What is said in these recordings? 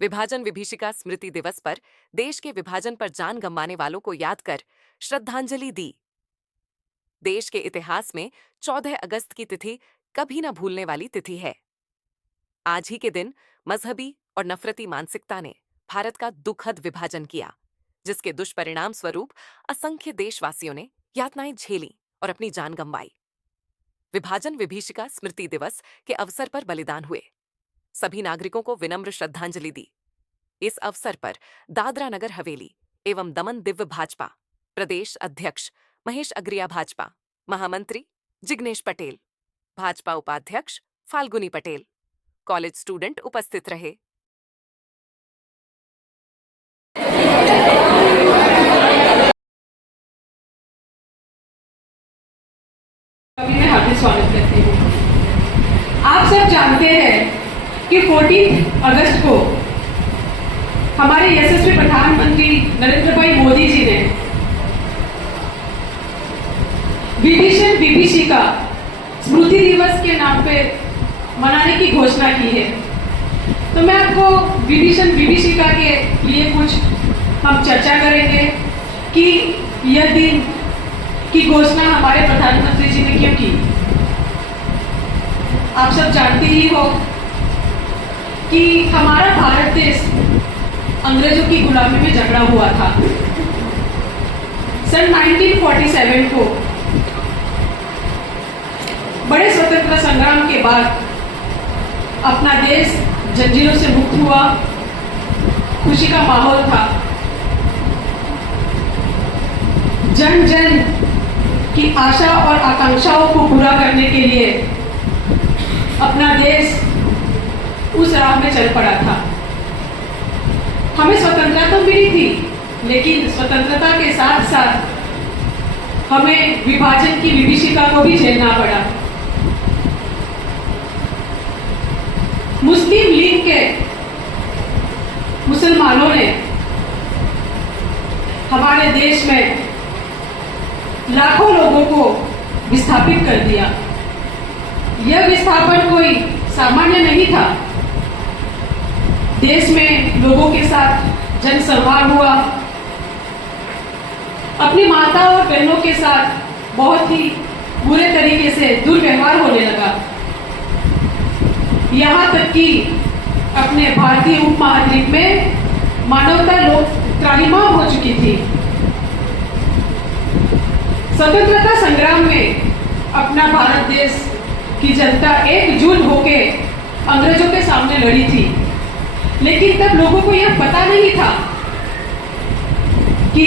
विभाजन विभीषिका स्मृति दिवस पर देश के विभाजन पर जान गंवाने वालों को याद कर श्रद्धांजलि दी। देश के इतिहास में 14 अगस्त की तिथि कभी न भूलने वाली तिथि है। आज ही के दिन मजहबी और नफरती मानसिकता ने भारत का दुखद विभाजन किया, जिसके दुष्परिणाम स्वरूप असंख्य देशवासियों ने यातनाएं झेली और अपनी जान गंवाई। विभाजन विभीषिका स्मृति दिवस के अवसर पर बलिदान हुए सभी नागरिकों को विनम्र श्रद्धांजलि दी। इस अवसर पर दादरा नगर हवेली एवं दमन दिव्य भाजपा प्रदेश अध्यक्ष महेश अग्रिया, भाजपा महामंत्री जिग्नेश पटेल, भाजपा उपाध्यक्ष फाल्गुनी पटेल, कॉलेज स्टूडेंट उपस्थित रहे। मैं हार्दिक स्वागत करती हूँ। आप सब जानते हैं कि 14 अगस्त को हमारे यशस्वी प्रधानमंत्री नरेंद्र भाई मोदी जी ने विभीषण विभीषिका स्मृति दिवस के नाम पे मनाने की घोषणा की है। तो मैं आपको विभीषण विभीषिका के लिए कुछ हम चर्चा करेंगे कि यह दिन की घोषणा हमारे प्रधानमंत्री जी ने क्यों की। आप सब जानते ही हो कि हमारा भारत देश अंग्रेजों की गुलामी में जकड़ा हुआ था। सन 1947 को बड़े स्वतंत्रता संग्राम के बाद अपना देश जंजीरों से मुक्त हुआ, खुशी का माहौल था। जन जन की आशा और आकांक्षाओं को पूरा करने के लिए अपना देश उस राह में चल पड़ा था। हमें स्वतंत्रता तो मिली थी, लेकिन स्वतंत्रता के साथ साथ हमें विभाजन की विभीषिका को भी झेलना पड़ा। मुस्लिम लीग के मुसलमानों ने हमारे देश में लाखों लोगों को विस्थापित कर दिया। यह विस्थापन कोई सामान्य नहीं था। देश में लोगों के साथ जनसंवाद हुआ, अपनी माता और बहनों के साथ बहुत ही बुरे तरीके से दुर्व्यवहार होने लगा। यहाँ तक कि अपने भारतीय उपमहाद्वीप में मानवता लोग त्राहिमाम हो चुकी थी। स्वतंत्रता संग्राम में अपना भारत देश की जनता एकजुट होकर अंग्रेजों के सामने लड़ी थी, लेकिन तब लोगों को यह पता नहीं था कि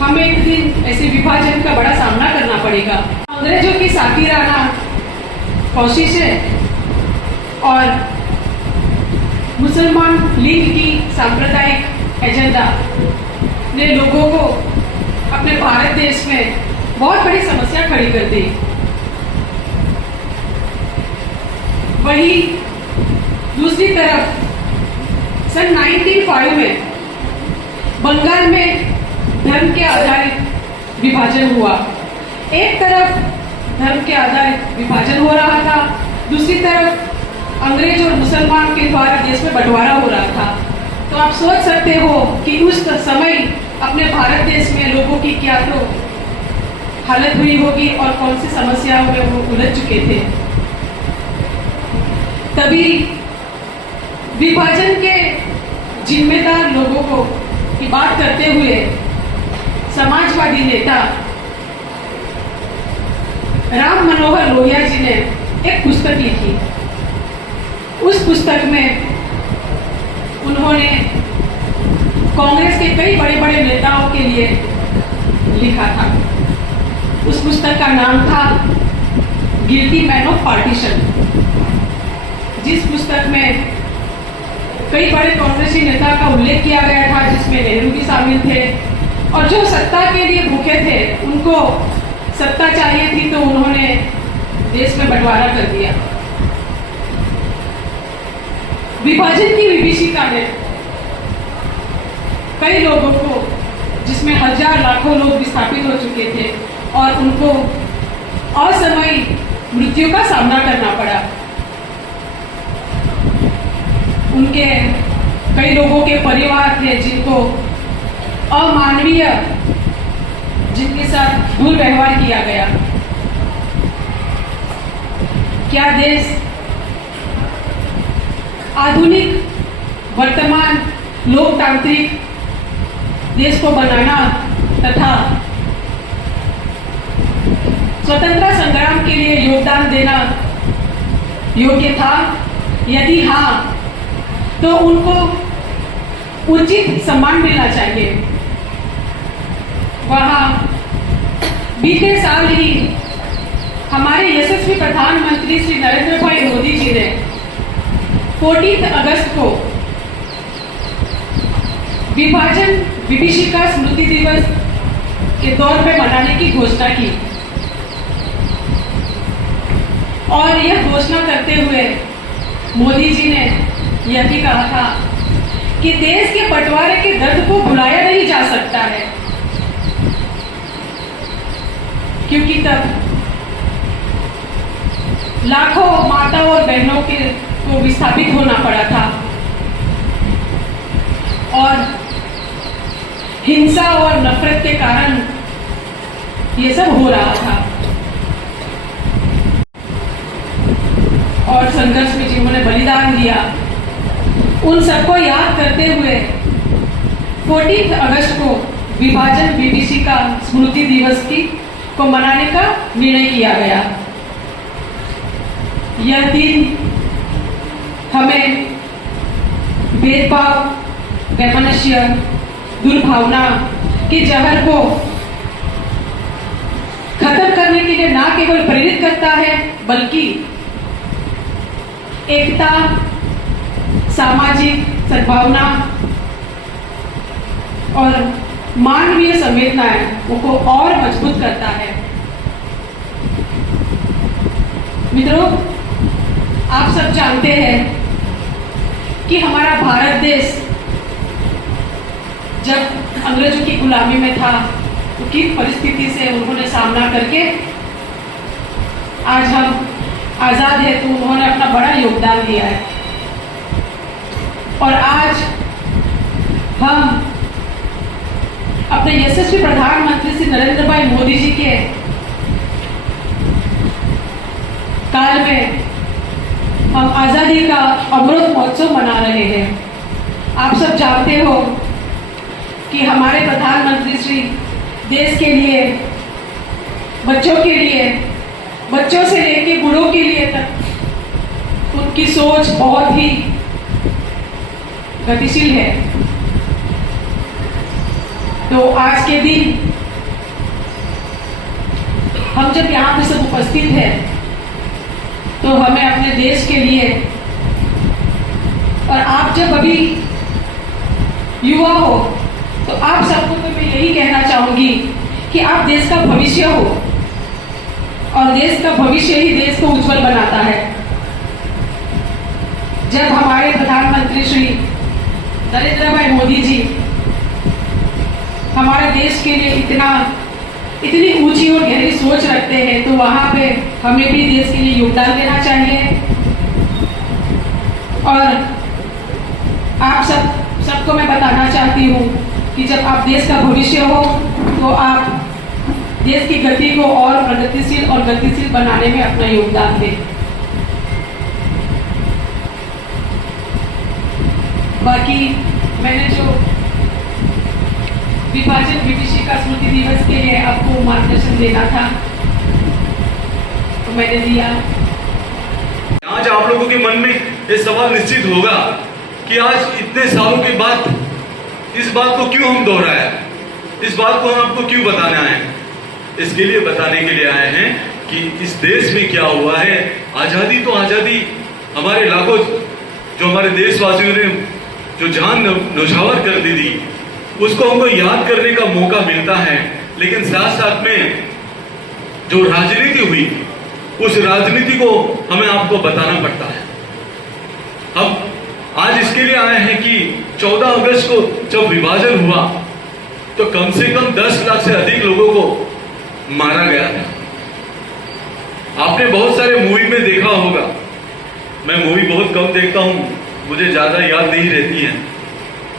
हमें एक दिन ऐसे विभाजन का बड़ा सामना करना पड़ेगा। अंग्रेजों की साकिराना कोशिशें और मुसलमान लीग की सांप्रदायिक एजेंडा ने लोगों को अपने भारत देश में बहुत बड़ी समस्या खड़ी कर दी। वहीं दूसरी तरफ सन 1905 में बंगाल में धर्म के आधारित विभाजन हुआ। एक तरफ धर्म के आधारित विभाजन हो रहा था, दूसरी तरफ अंग्रेज और मुसलमान के द्वारा देश में बंटवारा हो रहा था। तो आप सोच सकते हो कि उस समय अपने भारत देश में लोगों की क्या तो हालत हुई होगी और कौन सी समस्याओं में वो उलझ चुके थे। तभी विभाजन के जिम्मेदार लोगों को की बात करते हुए समाजवादी नेता राम मनोहर लोहिया जी ने एक पुस्तक लिखी। उस पुस्तक में उन्होंने कांग्रेस के कई बड़े बड़े नेताओं के लिए लिखा था। उस पुस्तक का नाम था गिल्टी मैन ऑफ पार्टीशन, जिस पुस्तक में कई बड़े कांग्रेसी नेता का उल्लेख किया गया था, जिसमें नेहरू भी शामिल थे। और जो सत्ता के लिए भूखे थे, उनको सत्ता चाहिए थी, तो उन्होंने देश में बंटवारा कर दिया। विभाजन की विभीषिका ने कई लोगों को, जिसमें हजार लाखों लोग विस्थापित हो चुके थे, और उनको असमयी मृत्यु का सामना करना पड़ा। उनके परिवार थे जिनको अमानवीय, जिनके साथ दुर्व्यवहार किया गया। क्या देश आधुनिक वर्तमान लोकतांत्रिक देश को बनाना तथा स्वतंत्रता संग्राम के लिए योगदान देना योग्य था? यदि हाँ, तो उनको उचित सम्मान मिलना चाहिए। वहाँ बीते साल ही हमारे यशस्वी प्रधानमंत्री श्री नरेंद्र भाई मोदी जी ने 14 अगस्त को विभाजन विभीषिका स्मृति दिवस के तौर पे मनाने की घोषणा की और यह घोषणा करते हुए मोदी जी ने यह भी कहा था कि देश के बंटवारे के दर्द को भुलाया नहीं जा सकता है, क्योंकि तब लाखों माता और बहनों को विस्थापित होना पड़ा था और हिंसा और नफरत के कारण ये सब हो रहा था। और संघर्ष में जिन्होंने बलिदान दिया, उन सबको याद करते हुए 14 अगस्त को विभाजन विभीषिका स्मृति दिवस को मनाने का निर्णय किया गया। यह दिन हमें भेदभाव, वैमनस्य, दुर्भावना के जहर को खत्म करने के लिए न केवल प्रेरित करता है, बल्कि एकता, सामाजिक सद्भावना और मानवीय संवेदनाएं को और मजबूत करता है। मित्रों, आप सब जानते हैं कि हमारा भारत देश जब अंग्रेजों की गुलामी में था तो किस परिस्थिति से उन्होंने सामना करके आज हम आजाद है, तो उन्होंने अपना बड़ा योगदान दिया है। और आज हम अपने यशस्वी प्रधानमंत्री श्री नरेंद्र भाई मोदी जी के काल में हम आजादी का अमृत महोत्सव मना रहे हैं। आप सब जानते हो कि हमारे प्रधानमंत्री श्री देश के लिए, बच्चों के लिए, बच्चों से लेके बूढ़ों के लिए तक उनकी सोच बहुत ही गतिशील है। तो आज के दिन हम जब यहाँ पे सब उपस्थित हैं, तो हमें अपने देश के लिए, और आप जब अभी युवा हो, तो आप सबको तो मैं यही कहना चाहूंगी कि आप देश का भविष्य हो और देश का भविष्य ही देश को उज्जवल बनाता है। जब हमारे प्रधानमंत्री श्री नरेंद्र भाई मोदी जी हमारे देश के लिए इतनी ऊंची और गहरी सोच रखते हैं, तो वहां पे हमें भी देश के लिए योगदान देना चाहिए। और आप सबको मैं बताना चाहती हूँ कि जब आप देश का भविष्य हो, तो आप देश की गति को और प्रगतिशील और गतिशील बनाने में अपना योगदान दें। बाकी मैंने जो विभाजन विभीषिका स्मृति दिवस के लिए आपको मार्गदर्शन देना था, तो मैंने दिया। आज आप लोगों के मन में ये सवाल निश्चित होगा कि आज इतने सालों के बाद इस बात को क्यों हम दोहराया, इस बात को हम आपको क्यों बताने आए हैं। इसके लिए बताने के लिए आए हैं कि इस देश में क्या हुआ है। आजादी तो आजादी, हमारे लाखों जो हमारे देशवासियों ने जो जान न्यौछावर कर दी थी, उसको हमको याद करने का मौका मिलता है। लेकिन साथ साथ में जो राजनीति हुई, उस राजनीति को हमें आपको बताना पड़ता है। हम आज इसके लिए आए हैं कि 14 अगस्त को जब विभाजन हुआ, तो कम से कम 10 लाख से अधिक लोगों को मारा गया था। आपने बहुत सारे मूवी में देखा होगा, मैं मूवी बहुत कम देखता हूं, मुझे ज्यादा याद नहीं रहती है,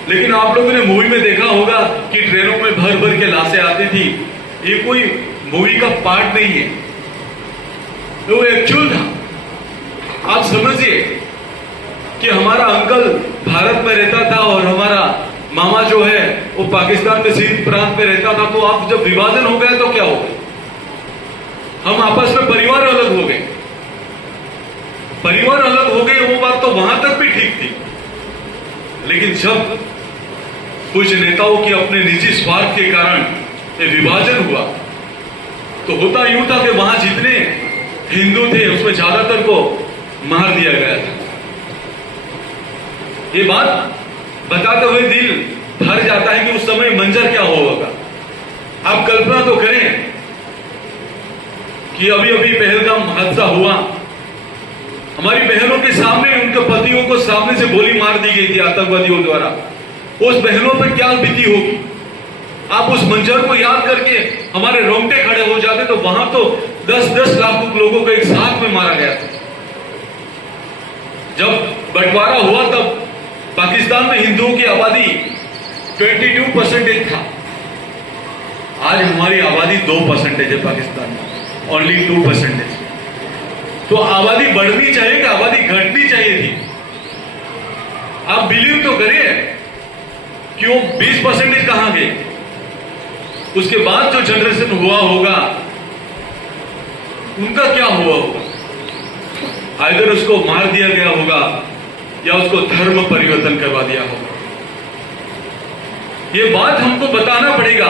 लेकिन आप लोगों ने मूवी में देखा होगा कि ट्रेनों में भर भर के लाशें आती थी। ये कोई मूवी का पार्ट नहीं है, वो एक्चुअल था। आप समझिए कि हमारा अंकल भारत में रहता था और हमारा मामा जो है वो पाकिस्तान में सिंध प्रांत में रहता था। तो आप जब विभाजन हो गया तो क्या हो गया? हम आपस में परिवार अलग हो गए। परिवार अलग हो गए, वो बात तो वहां तक भी ठीक थी, लेकिन जब कुछ नेताओं के अपने निजी स्वार्थ के कारण ये विभाजन हुआ तो होता यूं था कि वहां जितने हिंदू थे उसमें ज्यादातर को मार दिया गया था। ये बात बताते हुए दिल भर जाता है कि उस समय मंजर क्या होगा। आप कल्पना तो करें कि अभी अभी पहलगाम हादसा हुआ, हमारी बहनों के सामने उनके पतियों को सामने से गोली मार दी गई थी आतंकवादियों द्वारा। उस बहनों पर क्या बीती होगी? आप उस मंजर को याद करके हमारे रोंगटे खड़े हो जाते। तो वहां तो 10-10 लाख लोगों को एक साथ में मारा गया था। जब बंटवारा हुआ तब पाकिस्तान में हिंदुओं की आबादी 22% था। आज हमारी आबादी 2% है पाकिस्तान में, ओनली 2%। तो आबादी बढ़नी चाहिए कि आबादी घटनी चाहिए थी? आप बिलीव तो करिए क्यों 20% कहां गए? उसके बाद जो जनरेशन हुआ होगा उनका क्या हुआ होगा? आइदर उसको मार दिया गया होगा या उसको धर्म परिवर्तन करवा दिया होगा। ये बात हमको बताना पड़ेगा।